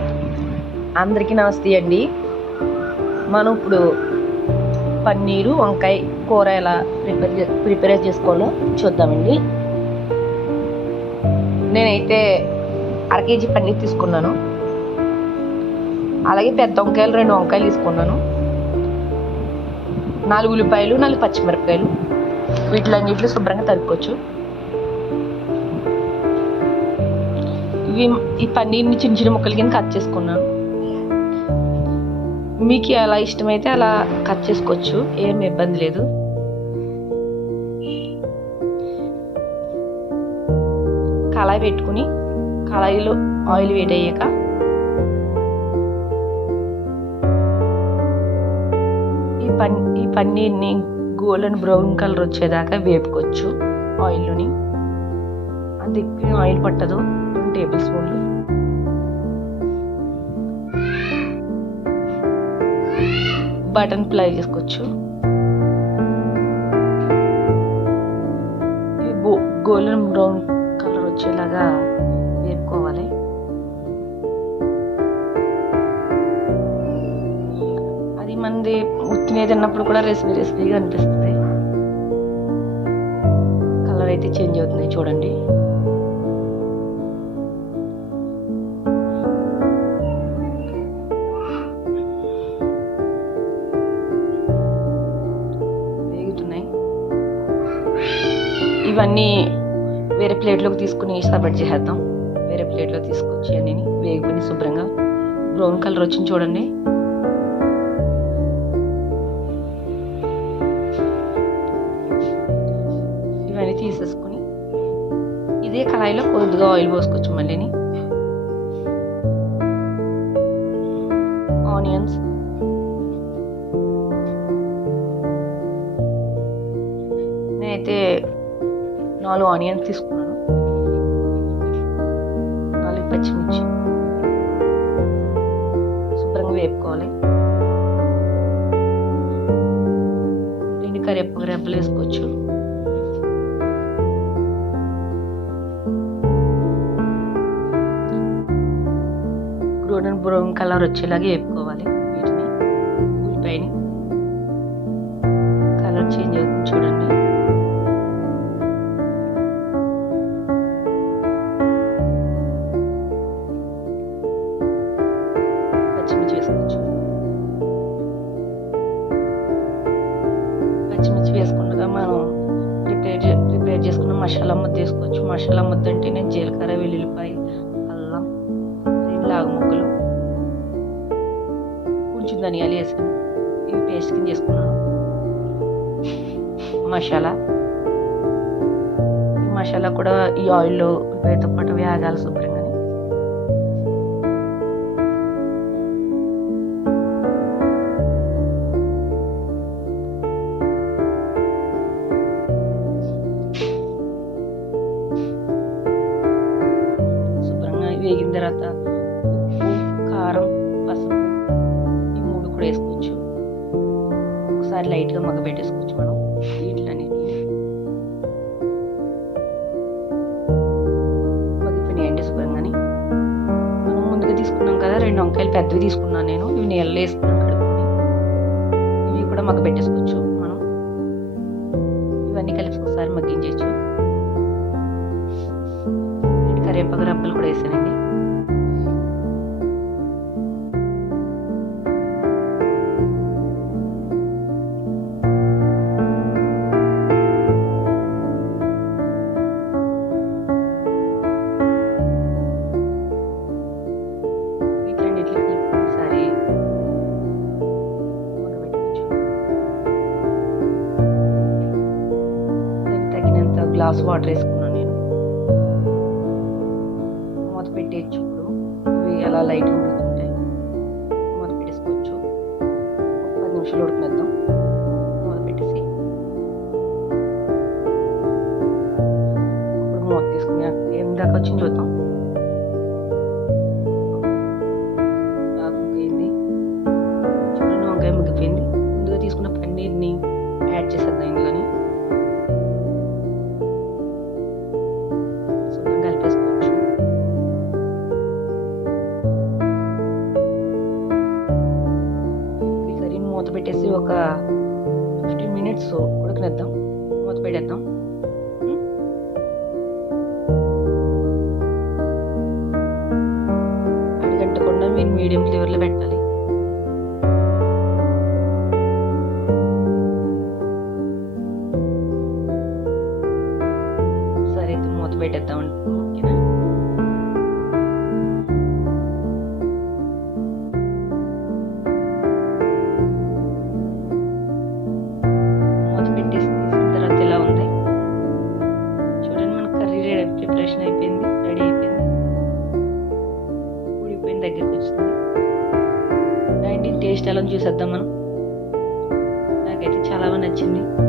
అందరికీ నమస్తే అండి. మనం ఇప్పుడు పన్నీరు వంకాయ కూర ఎలా ప్రిపేర్ చే ప్రిపేర్ చేసుకోవాలో చూద్దామండి. నేనైతే అర కేజీ పన్నీర్ తీసుకున్నాను. అలాగే పెద్ద వంకాయలు రెండు వంకాయలు తీసుకున్నాను. నాలుగు ఉల్లిపాయలు నాలుగు పచ్చిమిరపకాయలు. వీటిలన్నింటిలో శుభ్రంగా తరుపుకోవచ్చు ఇవి ఈ పన్నీర్ని చిన్న చిన్న ముక్కలు కింద కట్ చేసుకున్నాను మీకు ఎలా ఇష్టమైతే అలా కట్ చేసుకోవచ్చు ఏం ఇబ్బంది లేదు. కళాయి పెట్టుకుని కళాయిలో ఆయిల్ వేడి అయ్యాక ఈ పన్ ఈ పన్నీర్ని గోల్డెన్ బ్రౌన్ కలర్ వచ్చేదాకా వేపుకోవచ్చు ఆయిల్లోని. అంత ఎక్కువ ఆయిల్ పట్టదు. టేబుల్ స్పూన్లు బటన్ ఫ్లై చేసుకోవచ్చు. ఇవి గోల్డెన్ బ్రౌన్ కలర్ వచ్చేలాగా వేపుకోవాలి. అది మంది ఉత్తినే తిన్నప్పుడు కూడా రెసిపీ రెసిపీగా అనిపిస్తుంది. కలర్ అయితే చేంజ్ అవుతుంది చూడండి. ఇవన్నీ వేరే ప్లేట్లోకి తీసుకుని సపరేట్ చేసేద్దాం. వేరే ప్లేట్లో తీసుకొచ్చి అన్నీ వేగుని శుభ్రంగా బ్రౌన్ కలర్ వచ్చింది చూడండి. ఇవన్నీ తీసేసుకుని ఇదే కళాయిలో కొద్దిగా ఆయిల్ పోసుకోవచ్చు మళ్ళీని. నాలుగు ఆనియన్స్ తీసుకున్నాను. నాలుగు పచ్చిమిర్చి. శుభ్రంగా వేపుకోవాలి. రెండు కరివేపాకు రెబ్బలు వేసుకోవచ్చు. గోల్డెన్ బ్రౌన్ కలర్ వచ్చేలాగా వేపుకోవాలి వీటిని. ఉల్లిపాయని. కలర్ చేంజ్ అవుతుంది చూడండి. పచ్చిమిర్చి వేసుకుండగా మనం ప్రిపేర్ ప్రిపేర్ చేసుకున్న మసాలా ముద్ద వేసుకోవచ్చు. మసాలా ముద్ద అంటే నేను జీలకర్ర వెల్లుల్లిపాయ అల్లం లాగు ముక్కలు కొంచెం ధనియాలు వేసాను ఇవి పేస్ట్ కింద చేసుకున్నాను. మసాలా. ఈ మసాలా కూడా ఈ ఆయిల్లో ఉల్లిపాయతో పాటు వేగాలి శుభ్రంగా ఒకసారి లైట్గా మగ్గ పెట్టేసుకోవచ్చు మనం. వీటిలన్నిటిని మగ్గిపోయినాయండి మనం ముందుగా తీసుకున్నాం కదా రెండు వంకాయలు పెద్దవి తీసుకున్నాను నేను. ఇవి నీళ్ళు వేసుకున్నాను కడుపుని ఇవి కూడా మగ్గ పెట్టేసుకోవచ్చు మనం. ఇవన్నీ కలిపి గ్లాస్ వాటర్ వేసుకున్నాను నేను. మూత పెట్టేయచ్చు ఇప్పుడు ఇవి ఎలా లైట్ ఉడుకుతుంటాయి మూత పెట్టేసుకోవచ్చు. పది నిమిషాలు ఉడకనిద్దాం. మూత పెట్టేసి ఇప్పుడు మూత తీసుకుని ఏం దాకా వచ్చింది చూద్దాం. బాగా ముగ్గిపోయింది. ముందుగా తీసుకున్న పన్నీర్ని యాడ్ చేసేద్దాం ఇందులో పెట్టేసి ఒక ఫిఫ్టీన్ మినిట్స్ ఉడకనిద్దాం. మూత పెట్టేద్దాం అడిగట్టకుండా మీరు మీడియం ఫ్లేవర్లో పెట్టాలి. సరే అయితే మూత పెట్టేద్దామండి ఓకేనా? టేస్ట్ ఎలా చూసేద్దాం మనం. నాకైతే చాలా నచ్చింది.